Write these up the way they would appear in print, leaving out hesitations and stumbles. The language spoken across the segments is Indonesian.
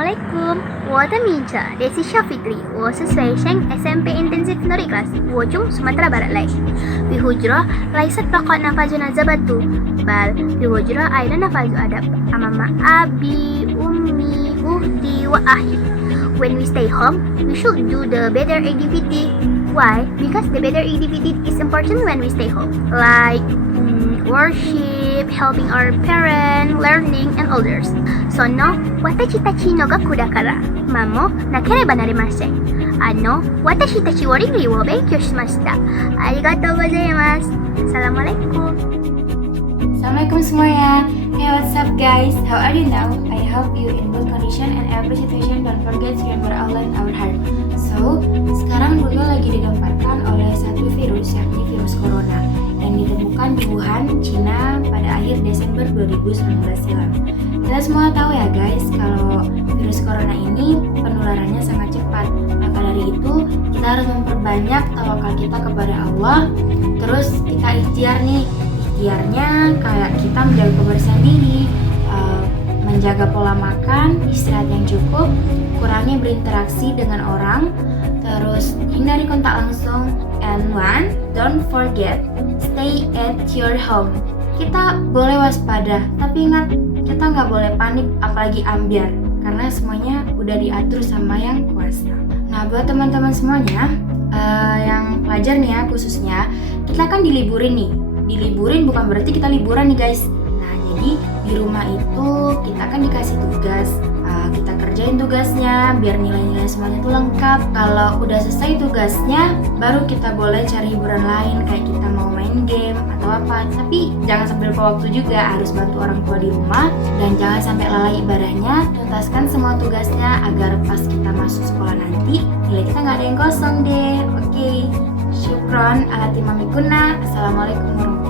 Assalamualaikum，我的名字是小 Fitri，我是学生 SMP intensif Nuri kelas Wujung Sumatera Barat lain. Fi hujrah laysat faqat nafazu nazabatu, bal fi hujrah aidan nafazu adab amama abi, ummi, uhti wa ahi. When we stay home, we should do the better activity. Why? Because the better activity is important when we stay home, like worship, helping our parents, learning, and others. Sono, watashi tachi no gaku dakara, mamo nakereba naremasen. Watashi tachi wo ringri wo benkyou shimashita. Arigatou gozaimasu. Assalamualaikum. Assalamualaikum semuanya. Hey, what's up guys? How are you now? I hope you in good condition and every situation. Don't forget to remember Allah in our heart. So, sekarang dunia lagi digemparkan oleh satu virus, yakni virus corona yang ditemukan di Wuhan, Cina pada akhir Desember 2019 silam. Kita semua tahu ya guys, kalau virus corona ini penularannya sangat cepat. Maka dari itu, kita harus memperbanyak tawakal kita kepada Allah. Terus kita ikhtiar nih, ikhtiarnya kayak kita menjaga kebersihan diri, menjaga pola makan, istirahat yang cukup, kurangi berinteraksi dengan orang, terus hindari kontak langsung, and don't forget, stay at your home. Kita boleh waspada, tapi ingat, kita nggak boleh panik apalagi ambyar, karena semuanya udah diatur sama yang kuasa. Nah, buat teman-teman semuanya, yang pelajar nih ya khususnya, kita kan diliburin nih. Diliburin bukan berarti kita liburan nih guys. Nah, jadi di rumah itu kita kan dikasih tugas, kita kerjain tugasnya biar nilai-nilai semuanya tuh lengkap. Kalau udah selesai tugasnya, baru kita boleh cari hiburan lain, kayak kita mau main game atau apa. Tapi jangan sampai lupa waktu juga, harus bantu orang tua di rumah, dan jangan sampai lalai ibadahnya. Tuntaskan semua tugasnya agar pas kita masuk sekolah nanti nilai kita nggak ada yang kosong deh. Oke, syukron ala timamikuna. Assalamualaikum warahmatullahi wabarakatuh.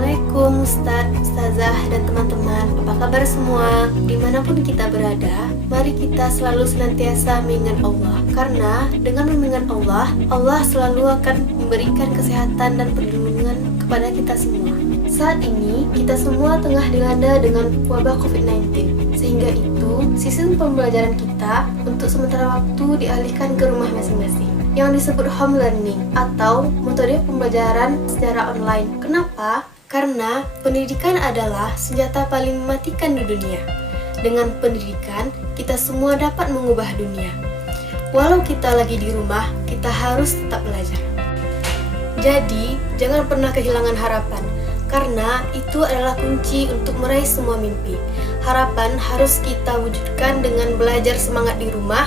Assalamualaikum Ustadz, Ustazah, dan teman-teman. Apa kabar semua? Dimanapun kita berada, mari kita selalu senantiasa mengingat Allah. Karena dengan mengingat Allah, Allah selalu akan memberikan kesehatan dan perlindungan kepada kita semua. Saat ini, kita semua tengah dilanda dengan wabah COVID-19. Sehingga itu, sistem pembelajaran kita untuk sementara waktu dialihkan ke rumah masing-masing, yang disebut home learning atau metode pembelajaran secara online. Kenapa? Karena pendidikan adalah senjata paling mematikan di dunia. Dengan pendidikan, kita semua dapat mengubah dunia. Walau kita lagi di rumah, kita harus tetap belajar. Jadi, jangan pernah kehilangan harapan, karena itu adalah kunci untuk meraih semua mimpi. Harapan harus kita wujudkan dengan belajar semangat di rumah,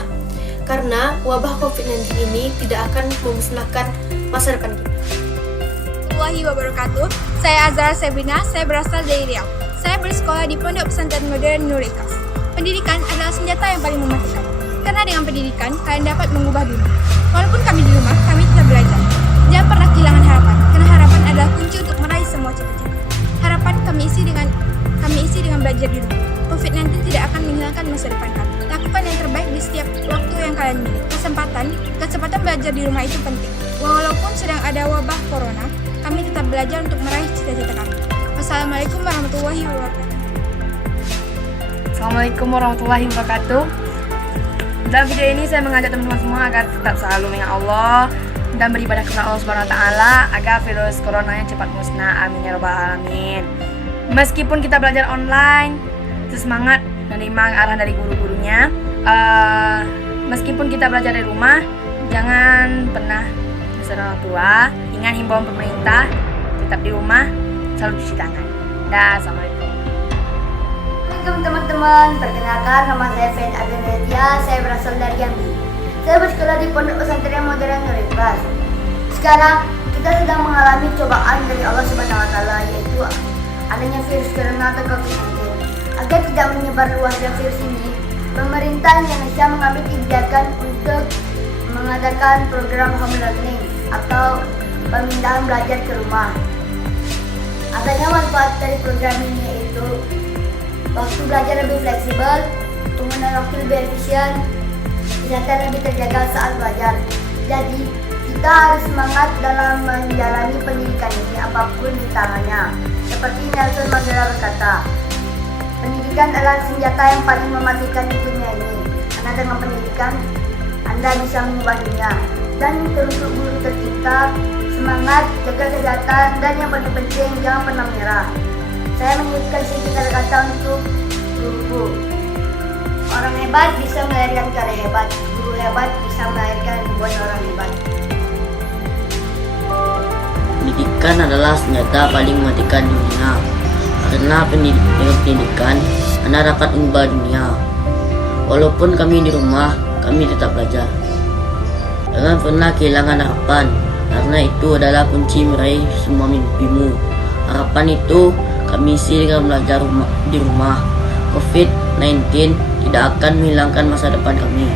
karena wabah COVID-19 ini tidak akan memusnahkan masa depan kita. Warahmatullahi wabarakatuh. Saya Azhar Sabrina, saya berasal dari Riau. Saya bersekolah di Pondok Pesantren Modern Nuri kelas. Pendidikan adalah senjata yang paling mematikan. Karena dengan pendidikan, kalian dapat mengubah dunia. Walaupun kami di rumah, kami tetap belajar. Jangan pernah kehilangan harapan, karena harapan adalah kunci untuk meraih semua cita-cita. Harapan kami isi dengan belajar di rumah. COVID-19 tidak akan menghilangkan masa depan kami. Lakukan yang terbaik di setiap waktu yang kalian miliki. Kesempatan belajar di rumah itu penting. Walaupun sedang ada wabah corona, kami tetap belajar untuk meraih cita-cita kami. Wassalamualaikum warahmatullahi wabarakatuh. Assalamualaikum warahmatullahi wabarakatuh. Dalam video ini saya mengajak teman-teman semua agar tetap selalu mengingat Allah dan beribadah kepada Allah Subhanahu wa taala agar virus corona yang cepat musnah. Amin ya rabbal alamin. Meskipun kita belajar online, terus semangat menerima arahan dari guru-gurunya. Meskipun kita belajar di rumah, jangan pernah bersama orang tua. Ingat himbauan pemerintah, tetap di rumah, selalu cuci tangan. Assalamualaikum. Assalamualaikum teman-teman, perkenalkan nama saya Fen Agenetia, saya berasal dari Jambi. Saya bersekolah di Pondok Pesantren Modern Nuri kelas. Sekarang kita sedang mengalami cobaan dari Allah Subhanahu wa taala, yaitu adanya virus corona atau COVID-19. Agar tidak menyebar luasnya virus ini, pemerintah Indonesia mengambil kebijakan untuk mengadakan program home learning atau pemindahan belajar ke rumah. Adanya manfaat dari program ini yaitu waktu belajar lebih fleksibel, penggunaan waktu lebih efisien, kesehatan lebih terjaga saat belajar. Jadi, kita harus semangat dalam menjalani pendidikan ini apapun rintangannya. Seperti Nelson Mandela berkata, Pendidikan adalah senjata yang paling mematikan di dunia ini. Karena dengan pendidikan, Anda bisa mengubah dunia. Dan teruntuk guru tercipta, semangat, jaga kesehatan, dan yang paling penting, jangan pernah menyerah. Saya mengingatkan sedikit kata untuk guru. Orang hebat bisa melahirkan karya hebat. Guru hebat bisa melahirkan ribuan orang hebat. Pendidikan adalah senjata paling mematikan dunia. Karena dengan pendidikan, Anda dapat mengubah dunia. Walaupun kami di rumah, kami tetap belajar. Jangan pernah kehilangan harapan, karena itu adalah kunci meraih semua mimpimu. Harapan itu kami isi dengan belajar di rumah. COVID-19 tidak akan menghilangkan masa depan kami.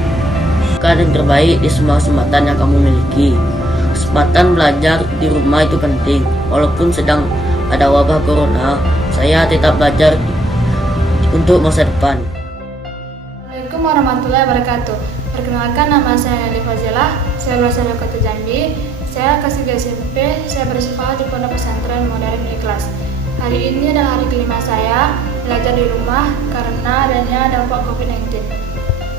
Bukan yang terbaik di semua kesempatan yang kamu miliki. Kesempatan belajar di rumah itu penting. Walaupun sedang ada wabah corona, saya tetap belajar untuk masa depan. Assalamualaikum warahmatullahi wabarakatuh. Perkenalkan, nama saya Nelly Fazilah. Saya berasal dari Kota Jambi. Saya kelas 3 SMP. Saya bersekolah di Pondok Pesantren Modern Ikhlas. Hari ini adalah hari kelima saya belajar di rumah karena adanya dampak COVID-19.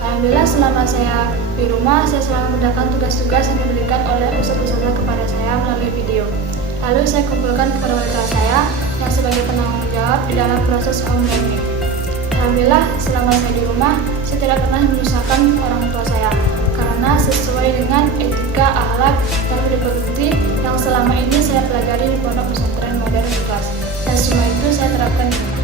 Alhamdulillah, selama saya di rumah, saya selalu mengerjakan tugas-tugas yang diberikan oleh ustadz-ustadzah kepada saya melalui video. Lalu saya kumpulkan kepada wali kelas saya yang sebagai penanggung jawab di dalam proses home learning. Alhamdulillah, selama saya di rumah, saya tidak pernah menyusahkan orang tua saya karena sesuai dengan etika, akhlak, dan budi yang selama ini saya pelajari di Pondok Pesantren Modern Ikhlas. Dan semua itu saya terapkan di rumah.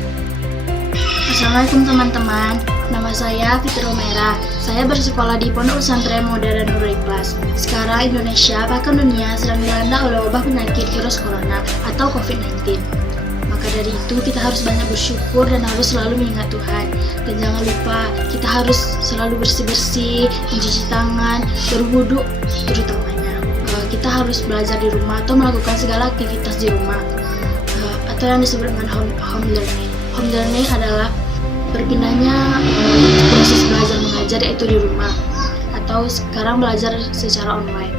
Assalamualaikum teman-teman, nama saya Fitri Umairah. Saya bersekolah di Pondok Pesantren Modern Nurul Ikhlas. Sekarang Indonesia bahkan dunia sedang dilanda oleh wabah penyakit virus corona atau COVID-19. Maka dari itu kita harus banyak bersyukur dan harus selalu mengingat Tuhan. Dan jangan lupa kita harus selalu bersih-bersih, mencuci tangan, berwudu terutamanya. Kita harus belajar di rumah atau melakukan segala aktivitas di rumah atau yang disebut dengan home learning. Home learning adalah berpindahnya proses belajar mengajar yaitu di rumah atau sekarang belajar secara online.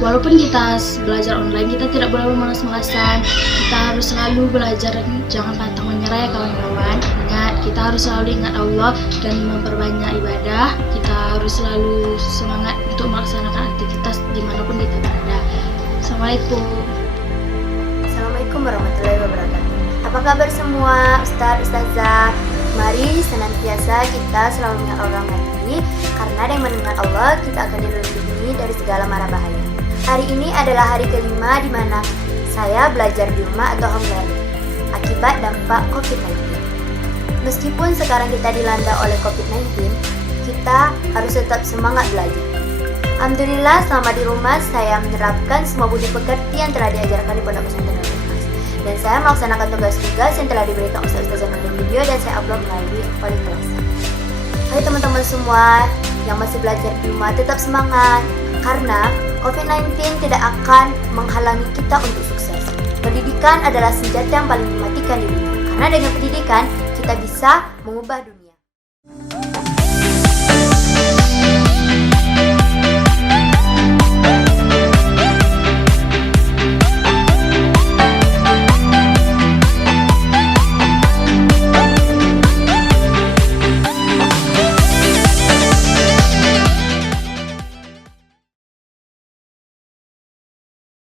Walaupun kita belajar online, kita tidak boleh malas-malasan. Kita harus selalu belajar, jangan pantang menyerah ya kawan-kawan. Ingat, kita harus selalu ingat Allah dan memperbanyak ibadah. Kita harus selalu semangat untuk melaksanakan aktivitas dimanapun kita berada. Assalamualaikum. Assalamualaikum warahmatullahi wabarakatuh. Apa kabar semua Ustazah? Mari senantiasa kita selalu mengingat Allah lagi, karena dengan mengingat Allah kita akan dilindungi dari segala mara bahaya. Hari ini adalah hari kelima di mana saya belajar di rumah atau home learning akibat dampak COVID-19. Meskipun sekarang kita dilanda oleh COVID-19, kita harus tetap semangat belajar. Alhamdulillah, selama di rumah saya menerapkan semua budi pekerti yang telah diajarkan di Pondok Pesantren Nurul Ikhlas. Dan saya melaksanakan tugas-tugas yang telah diberikan ustaz-ustazah melalui video dan saya upload melalui wali kelas. Hai teman-teman semua yang masih belajar di rumah, tetap semangat karena COVID-19 tidak akan menghalangi kita untuk sukses. Pendidikan adalah senjata yang paling mematikan di dunia. Karena dengan pendidikan kita bisa mengubah dunia.